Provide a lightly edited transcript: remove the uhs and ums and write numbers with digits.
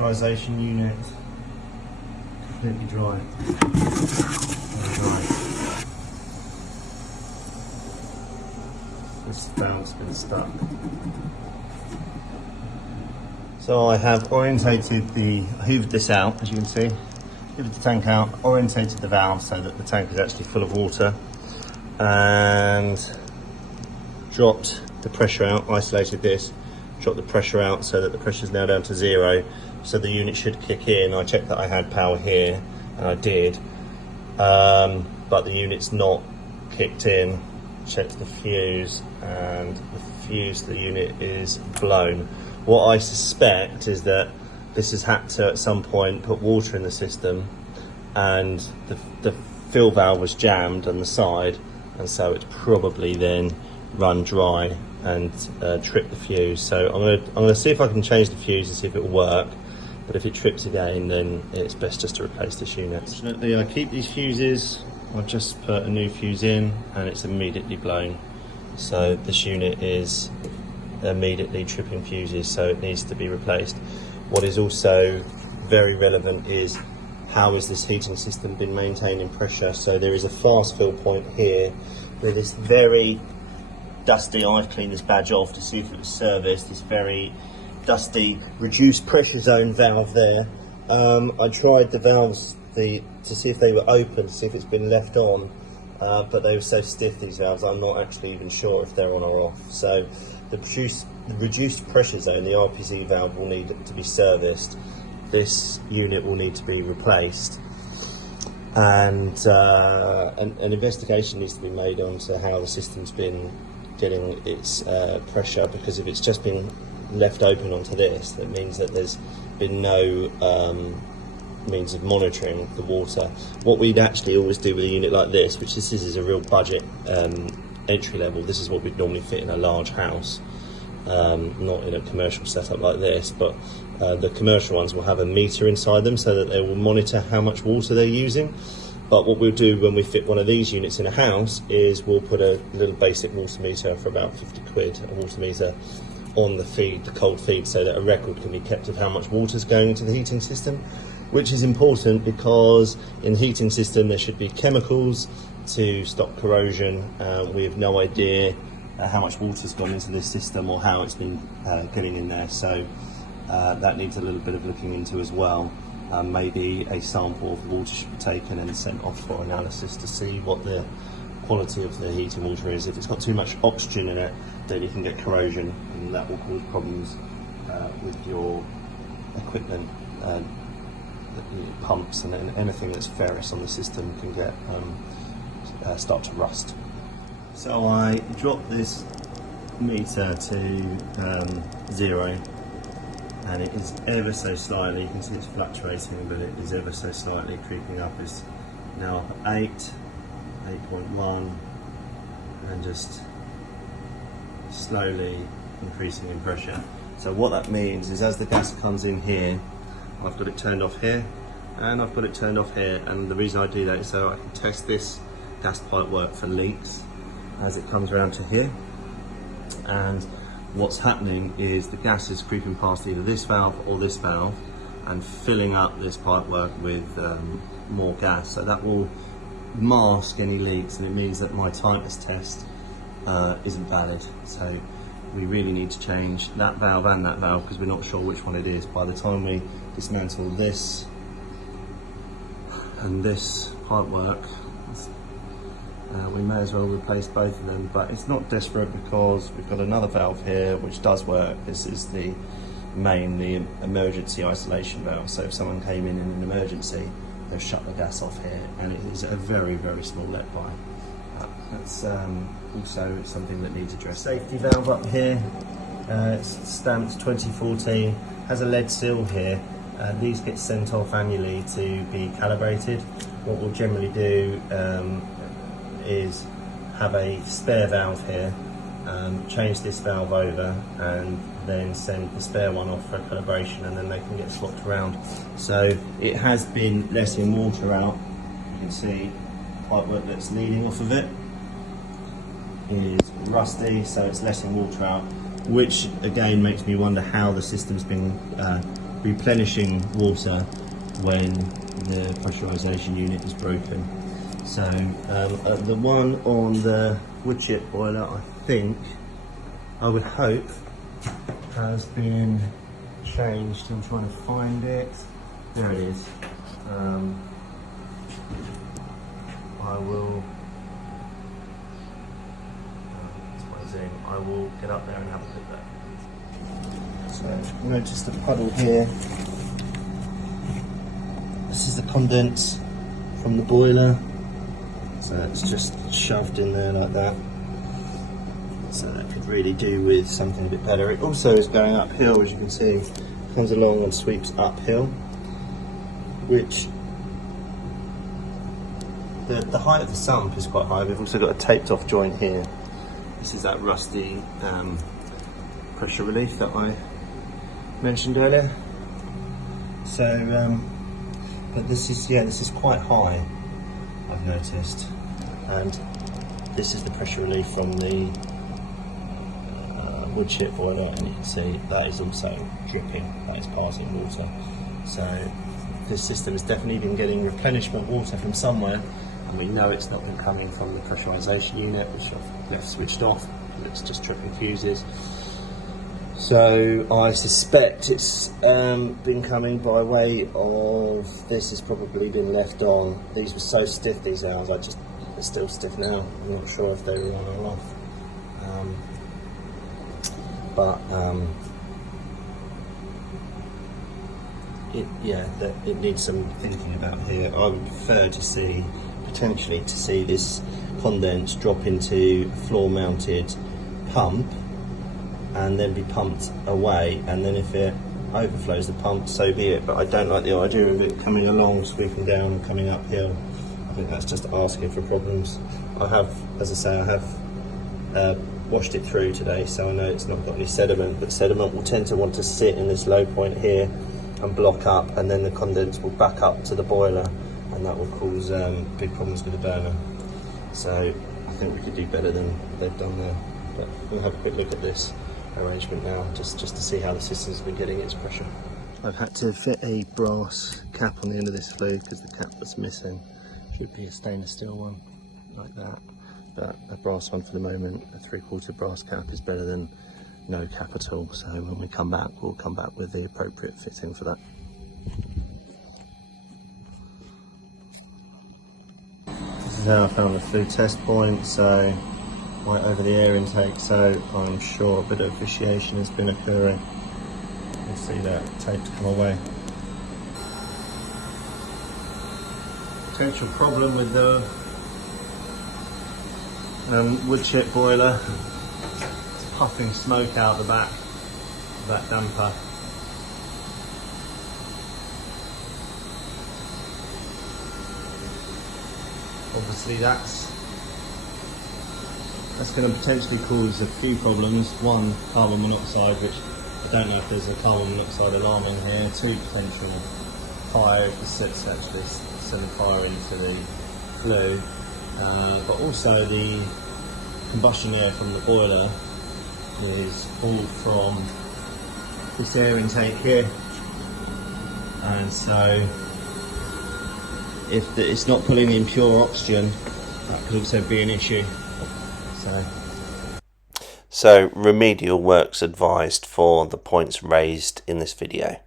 pressurisation unit, completely dry. This valve's been stuck. So I have hoovered this out, as you can see, hoovered the tank out, orientated the valve so that the tank is actually full of water, and dropped the pressure out, isolated this, dropped the pressure out so that the pressure is now down to 0, so the unit should kick in. I checked that I had power here, and I did, but the unit's not kicked in. Checked the fuse, and the fuse to the unit is blown. What I suspect is that this has had to at some point put water in the system, and the fill valve was jammed on the side, and so it's probably then run dry and tripped the fuse. So I'm gonna see if I can change the fuse and see if it will work. But if it trips again, then it's best just to replace this unit. Fortunately, I keep these fuses. I've just put a new fuse in, and it's immediately blown. So this unit is immediately tripping fuses, so it needs to be replaced. What is also very relevant is how has this heating system been maintaining pressure. So there is a fast fill point here with this very dusty, I've cleaned this badge off to see if it was serviced, this very dusty reduced pressure zone valve there. I tried the valves to see if they were open, to see if it's been left on, but they were so stiff, these valves, I'm not actually even sure if they're on or off. So the reduced pressure zone, the RPZ valve, will need to be serviced. This unit will need to be replaced, and an investigation needs to be made onto how the system's been getting its pressure, because if it's just been left open onto this, that means that there's been no means of monitoring the water. What we'd actually always do with a unit like this, which this is a real budget entry level, this is what we'd normally fit in a large house, not in a commercial setup like this, but the commercial ones will have a meter inside them so that they will monitor how much water they're using. But what we'll do when we fit one of these units in a house is we'll put a little basic water meter for about 50 quid, a water meter, on the feed, the cold feed, so that a record can be kept of how much water is going into the heating system, which is important because in the heating system there should be chemicals to stop corrosion. We have no idea how much water's gone into this system or how it's been getting in there, so that needs a little bit of looking into as well. Maybe a sample of the water should be taken and sent off for analysis to see what the quality of the heating water is. If it's got too much oxygen in it, then you can get corrosion, and that will cause problems with your equipment. Pumps and anything that's ferrous on the system can get start to rust. So I dropped this meter to 0, and it is ever so slightly, you can see it's fluctuating, but it is ever so slightly creeping up. It's now up at 8, 8.1, and just slowly increasing in pressure. So what that means is as the gas comes in here, I've got it turned off here, and I've got it turned off here, and the reason I do that is so I can test this gas pipe work for leaks as it comes around to here. And what's happening is the gas is creeping past either this valve or this valve and filling up this pipe work with more gas, so that will mask any leaks, and it means that my tightness test isn't valid. So we really need to change that valve and that valve because we're not sure which one it is. By the time we dismantle this and this pipe work, we may as well replace both of them, but it's not desperate because we've got another valve here which does work. This is the emergency isolation valve, so if someone came in an emergency, they'll shut the gas off here, and it is a very, very small let by. That's also something that needs addressed. Safety valve up here, it's stamped 2014, has a lead seal here. These get sent off annually to be calibrated. What we'll generally do is have a spare valve here, change this valve over, and then send the spare one off for calibration, and then they can get swapped around. So it has been letting water out. You can see pipework that's leading off of it is rusty, so it's letting water out, which again makes me wonder how the system's been replenishing water when the pressurisation unit is broken. So the one on the wood chip boiler, I would hope, has been changed. I'm trying to find it. There it is. I will get up there and have a look at that. So notice the puddle here. This is the condense from the boiler. So it's just shoved in there like that. So that could really do with something a bit better. It also is going uphill, as you can see. Comes along and sweeps uphill, which the height of the sump is quite high. We've also got a taped off joint here. This is that rusty pressure relief that I mentioned earlier. So, but this is quite high, I've noticed, and this is the pressure relief from the wood chip boiler, and you can see that is also dripping, that is passing water. So this system has definitely been getting replenishment water from somewhere, and we know it's not been coming from the pressurisation unit, which I've left switched off. It's just tripping fuses. So I suspect it's been coming by way of, this has probably been left on. These were so stiff, these hours, they're still stiff now. I'm not sure if they were on or off. It needs some thinking about here. I would prefer to see, potentially, to see this condense drop into a floor-mounted pump and then be pumped away, and then if it overflows the pump, so be it. But I don't like the idea of it coming along, sweeping down and coming uphill. I think that's just asking for problems. I have, as I say, I have washed it through today, so I know it's not got any sediment, but sediment will tend to want to sit in this low point here and block up, and then the condense will back up to the boiler, and that will cause big problems with the burner. So I think we could do better than they've done there. But we'll have a quick look at this arrangement now, just to see how the system's been getting its pressure. I've had to fit a brass cap on the end of this flue because the cap was missing. Should be a stainless steel one, like that. But a brass one for the moment, a 3/4 brass cap is better than no cap at all. So when we come back, we'll come back with the appropriate fitting for that. This is how I found the flue test point, so right over the air intake, so I'm sure a bit of vitiation has been occurring. You'll see that tape come away. Potential problem with the wood chip boiler, it's puffing smoke out the back of that damper. Obviously that's going to potentially cause a few problems. One, carbon monoxide, which I don't know if there's a carbon monoxide alarm in here. Two, potential fire if the sits actually send fire into the flue. But also the combustion air from the boiler is all from this air intake here, and so if it's not pulling in pure oxygen, that could also be an issue. So remedial works advised for the points raised in this video.